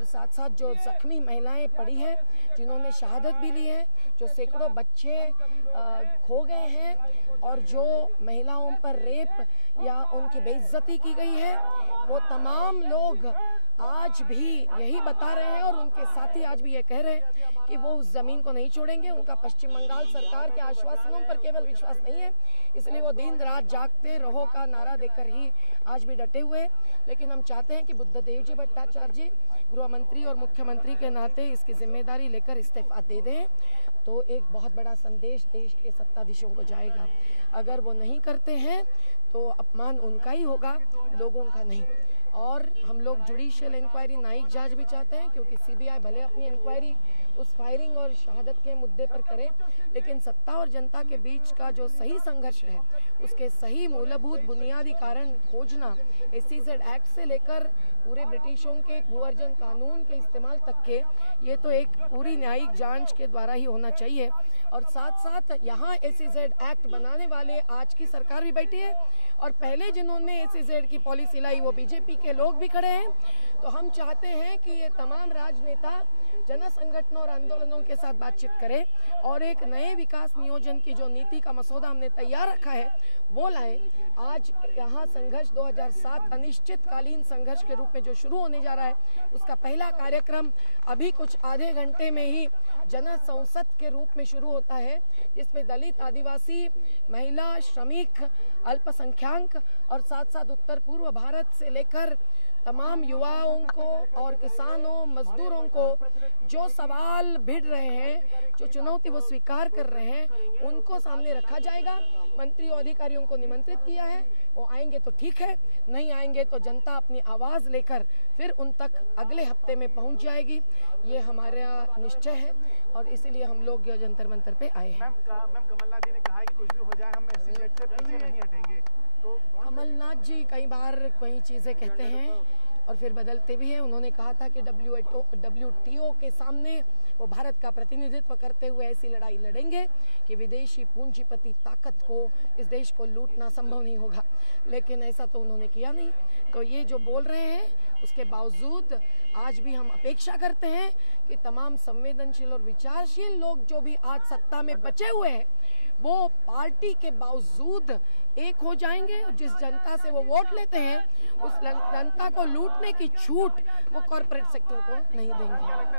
और साथ साथ जो जख्मी महिलाएं पड़ी हैं, जिन्होंने शहादत भी ली है, जो सैकड़ों बच्चे खो गए हैं और जो महिलाओं पर रेप या उनकी बेइज्जती की गई है, वो तमाम लोग आज भी यही बता रहे हैं और उनके साथी आज भी ये कह रहे हैं कि वो उस जमीन को नहीं छोड़ेंगे। उनका पश्चिम बंगाल सरकार के आश्वासनों पर केवल विश्वास नहीं है, इसलिए वो दिन रात जागते रहो का नारा देकर ही आज भी डटे हुए हैं। लेकिन हम चाहते हैं कि बुद्धदेव जी भट्टाचार्य जी गृह मंत्री और मुख्यमंत्री के नाते इसकी जिम्मेदारी लेकर इस्तीफा दे दें, तो एक बहुत बड़ा संदेश देश के सत्ताधीशों को जाएगा। अगर वो नहीं करते हैं तो अपमान उनका ही होगा, लोगों का नहीं। और हम लोग जुडिशियल इंक्वायरी, न्यायिक जांच भी चाहते हैं, क्योंकि सीबीआई भले अपनी इंक्वायरी उस फायरिंग और शहादत के मुद्दे पर करे, लेकिन सत्ता और जनता के बीच का जो सही संघर्ष है, उसके सही मूलभूत बुनियादी कारण खोजना, एसईजेड एक्ट से लेकर पूरे ब्रिटिशों के भूअर्जन कानून के इस्तेमाल तक के, ये तो एक पूरी न्यायिक जांच के द्वारा ही होना चाहिए। और साथ साथ यहाँ एसईजेड एक्ट बनाने वाले आज की सरकार भी बैठी है और पहले जिन्होंने एसईजेड की पॉलिसी लाई वो बीजेपी के लोग भी खड़े हैं। तो हम चाहते हैं कि ये तमाम राजनेता जन संगठनों और आंदोलनों के साथ बातचीत करें और एक नए विकास नियोजन की जो नीति का मसौदा हमने तैयार रखा है वो लाए। आज यहाँ संघर्ष 2007 अनिश्चितकालीन संघर्ष के रूप में जो शुरू होने जा रहा है, उसका पहला कार्यक्रम अभी कुछ आधे घंटे में ही जन संसद के रूप में शुरू होता है, जिसमें दलित, आदिवासी, महिला, श्रमिक, अल्पसंख्यक और साथ साथ उत्तर पूर्व भारत से लेकर तमाम युवाओं को और किसानों, मजदूरों को जो सवाल भिड़ रहे हैं, जो चुनौती वो स्वीकार कर रहे हैं, उनको सामने रखा जाएगा। मंत्री और अधिकारियों को निमंत्रित किया है, वो आएंगे तो ठीक है, नहीं आएंगे तो जनता अपनी आवाज़ लेकर फिर उन तक अगले हफ्ते में पहुंच जाएगी। ये हमारा निश्चय है और इसीलिए हम लोग जंतर मंतर पे आए हैं। मैम कमलनाथ जी ने कहा है कि कुछ भी हो जाए हम एसईजेड से पीछे नहीं हटेंगे। तो कमलनाथ जी कई बार कई चीज़ें कहते हैं और फिर बदलते भी हैं। उन्होंने कहा था कि WTO के सामने वो भारत का प्रतिनिधित्व करते हुए ऐसी लड़ाई लड़ेंगे कि विदेशी पूंजीपति ताकत को, इस देश को लूटना संभव नहीं होगा, लेकिन ऐसा तो उन्होंने किया नहीं। तो ये जो बोल रहे हैं उसके बावजूद आज भी हम अपेक्षा करते हैं कि तमाम संवेदनशील और विचारशील लोग जो भी आज सत्ता में बचे हुए हैं, वो पार्टी के बावजूद एक हो जाएंगे। जिस जनता से वो वोट लेते हैं, उस जनता को लूटने की छूट वो कॉर्पोरेट सेक्टर को नहीं देंगे।